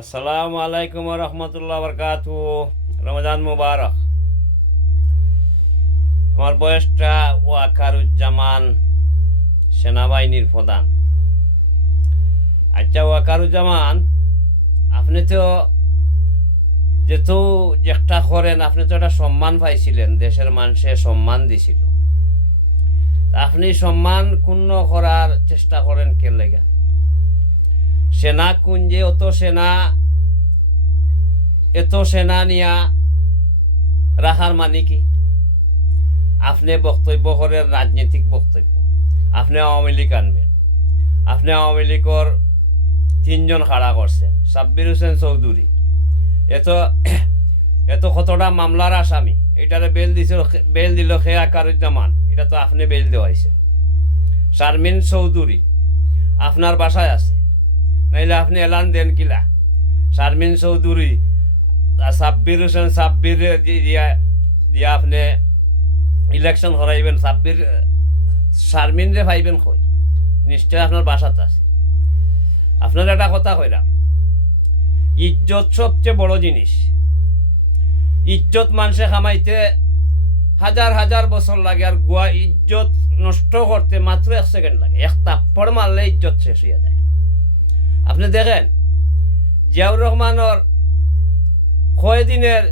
আসসালামু আলাইকুম রহমতুল্লাহ বরকাতু। রমজান মুবারক। আমার বয়সটা ওয়াকারুজ্জামান, সেনাবাহিনীর প্রধান। আচ্ছা ওয়াকারুজ্জামান, আপনি তো যেহেতু একটা করেন, আপনি তো একটা সম্মান পাইছিলেন, দেশের মানুষে সম্মান দিছিল। আপনি সম্মান ক্ষুণ্ণ করার চেষ্টা করেন কে লেগে? সেনা কুঞ্জে এত সেনা নিয়া রাখার মানে কি? আপনি বক্তব্য করেন রাজনৈতিক বক্তব্য, আপনি আওয়ামী লীগ আনবেন। আপনি আওয়ামী লীগের 3 জন খাড়া করছেন, সাব্বির হোসেন চৌধুরী। এত কতটা মামলার আসামি, এটারে বেল দিল খে ওয়াকারুজ্জামান, এটা তো আপনি বেল দেওয়াইছেন। শারমিন চৌধুরী আপনার বাসায় আছে, নাইলে আপনি এলান দেন কিলা? শারমিন চৌধুরী, সাব্বির হোসেন, সাব্বির দিয়া আপনি ইলেকশন হরাইবেন। শারমিন রে ভাইবেন কই? নিশ্চয় আপনার বাসাতে আছে। আপনার একটা কথা কইলাম, ইজ্জত সবচেয়ে বড় জিনিস। ইজ্জত মানুষে খামাইতে হাজার হাজার বছর লাগে, আর গোয়া ইজ্জত নষ্ট করতে মাত্র 1 সেকেন্ড লাগে। এক তাপ্পড় মারলে ইজ্জত শেষ হয়ে যায়। আপনি দেখেন জিয়াউর রহমানের কয়দিনের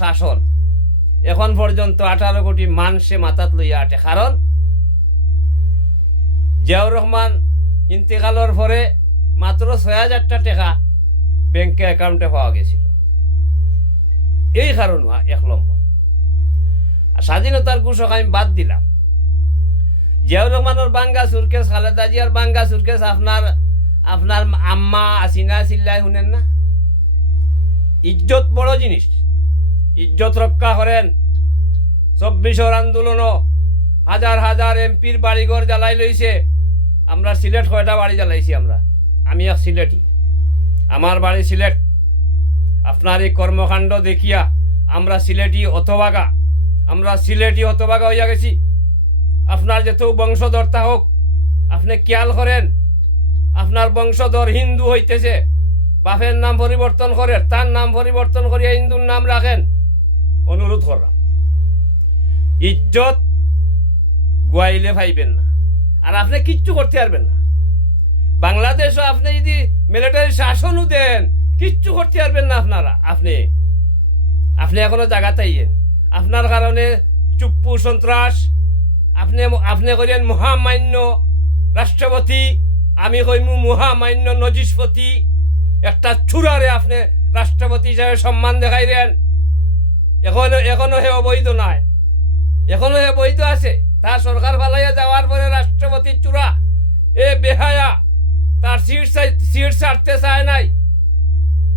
শাসন, এখন পর্যন্ত 18 কোটি মানুষে মাথাত লইয়া আটে। কারণ জিয়াউর রহমান ইন্তেকালের পরে মাত্র 6,000টা টাকা ব্যাংকে অ্যাকাউন্টে পাওয়া গেছিল। এই কারণ 1 নম্বর। আর স্বাধীনতার ঘোষক আমি বাদ দিলাম। জিয়াউর রহমানের বাঙ্গা সুরকেস, খালেদা জিয়ার বাঙ্গা সুরকেস আপনার আম্মা আসিনা চিল্লাই শুনেন না? ইজ্জত বড় জিনিস, ইজ্জত রক্ষা করেন। 24 আন্দোলনও হাজার হাজার এমপির বাড়িঘর জ্বালাই লইছে। আমরা সিলেট কয়টা বাড়ি জ্বালাইছি? আমি এক সিলেটি, আমার বাড়ি সিলেট। আপনার এই কর্মকাণ্ড দেখিয়া আমরা সিলেটি হতভাগা হইয়া গেছি। আপনার যেত বংশধরতা হোক, আপনি খেয়াল করেন, আপনার বংশধর হিন্দু হইতেছে, বাপের নাম পরিবর্তন করে, তার নাম পরিবর্তন করিয়া হিন্দুর নাম রাখেন। অনুরোধ করলাম, ইজ্জত গোয়াইলে পাইবেন না, আর আপনি কিচ্ছু করতে পারবেন না। বাংলাদেশও আপনি যদি মিলিটারি শাসনও দেন, কিচ্ছু করতে পারবেন না আপনারা। আপনি এখনো জায়গাতেইয়েন। আপনার কারণে চুপ্পু সন্ত্রাস, আপনি করেন মহামান্য রাষ্ট্রপতি, আমি কইমু মহামান্য নজিসপতি। একটা চূড়ারে আপনি রাষ্ট্রপতি হিসাবে সম্মান দেখাইলেন। এখনো হে অবৈধ নাই, এখনো হে বৈধ আছে। তার সরকার ফালাইয়া যাওয়ার পরে রাষ্ট্রপতির চূড়া এ বেহায়া, তার সিট ছাড়তে চায় নাই।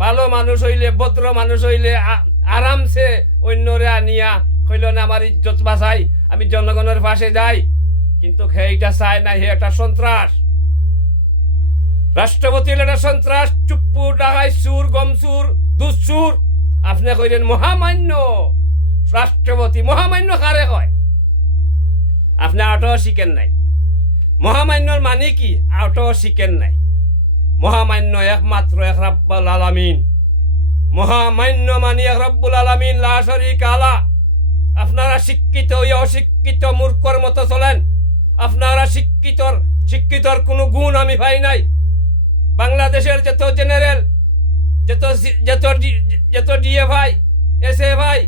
ভালো মানুষ হইলে, ভদ্র মানুষ হইলে আরামসে অন্যরে আনিয়া কইল না আমার ইজ্জত বাঁচাই, আমি জনগণের পাশে যাই। কিন্তু এইটা চায় নাই, হে একটা সন্ত্রাস। রাষ্ট্রপতি একটা সন্ত্রাস, চুপ্পু, ডাকাই, সুর, গমসুর, দুঃসুর। আপনি কইলেন মহামান্য রাষ্ট্রপতি। মহামান্য কারে কয়? আপনি আউটও শিখেন নাই। মহামান্যর মানে কি আউটও শিখেন নাই। মহামান্য একমাত্র এক রব্বুল আলামিন। মহামান্য মানে এক রব্বুল আলামিন, লা শারীকা লা। আপনারা শিক্ষিত হইয়া অশিক্ষিত মূর্খর মতো চলেন। আপনারা শিক্ষিতর কোনো গুণ আমি পাই নাই। বাংলাদেশের যত জেনারেল, যত ডিএ ভাই, এসএ ভাই,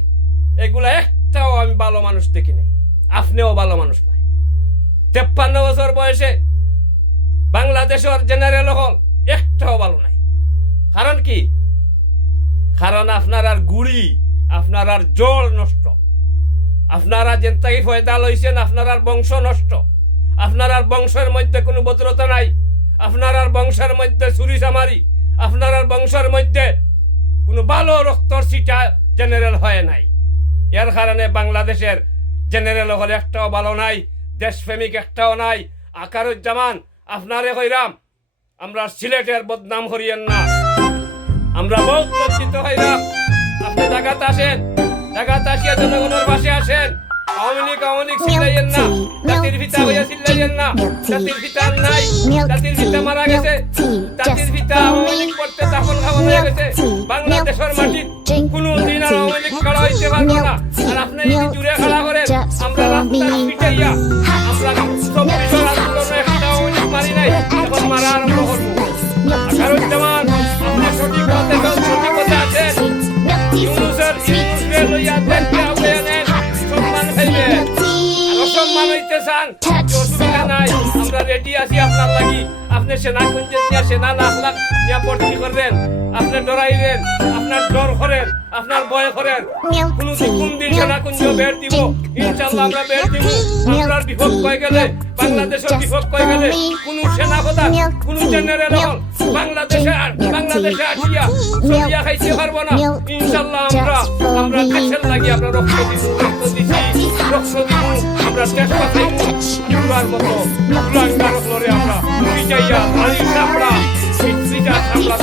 এগুলা একটাও আমি ভালো মানুষ দেখি নাই। আপনিও ভালো মানুষ নাই। 53 বছর বয়সে বাংলাদেশের জেনারেল হল একটাও ভালো নাই। কারণ কি? কারণ আপনার আর গুড়ি, আপনার আর জল নষ্ট। আপনারা যেনতাই ফয়দা লইছেন, আপনার আর বংশ নষ্ট। আপনার আর বংশের মধ্যে কোনো ভদ্রতা নাই। আপনার আর বংশের মধ্যে চুরি চামারি, আপনার আর বংশের মধ্যে কোনো ভালো রক্তর সিটা জেনারেল হয় নাই। এর কারণে বাংলাদেশের জেনারেল হল একটাও ভালো নাই, দেশপ্রেমিক একটাও নাই। ওয়াকারুজ্জামান, আপনারে কইরাম, আমরা সিলেটের বদনাম করিয়েন না। আমরা বহুত লজ্জিত হইলাম। আপনি জায়গাতে আসেন, জায়গাতে আসিয়া জনগণের পাশে আসেন। আওয়ামী লীগ চিল্লাইয়েন না, জাতির পিতা হইয়া চিল্লাইয়েন না। জাতির পিতা নাই, জাতির পিতা মারা গেছে। জাতির পিতা আওয়ামী লীগ করতে দাফন খাওয়ানো রেডি আছি আপনার লাগি। আপনি সেনা কুঞ্জে নিয়ে সেনা লাখ লাখ নিয়ে ভর্তি করবেন, আপনি ডরাইবেন, আপনার ডর করেন, আপনার ভয় করেন। কোন দিন সেনা কুঞ্জ বের দিব, ইনশাল্লাহ আমরা বের দিব। আপনার বিপক্ষ হয়ে গেলে, বাংলাদেশের বিপক্ষ হয়ে গেলে কোন সেনা প্রধান, কোন জেনারেল হল বাংলাদেশে আসিয়া সরিয়া খাইতে পারবো না। ইনশাল্লাহ আমরা দেশের লাগি আমরা রক্ত দিছি, রক্ত দিব, আমরা দেশ বাঁচাইব। জুলার মতো জুলাঙ্গার লড়ে আমরা বিজয়া আলী সামলা সামলা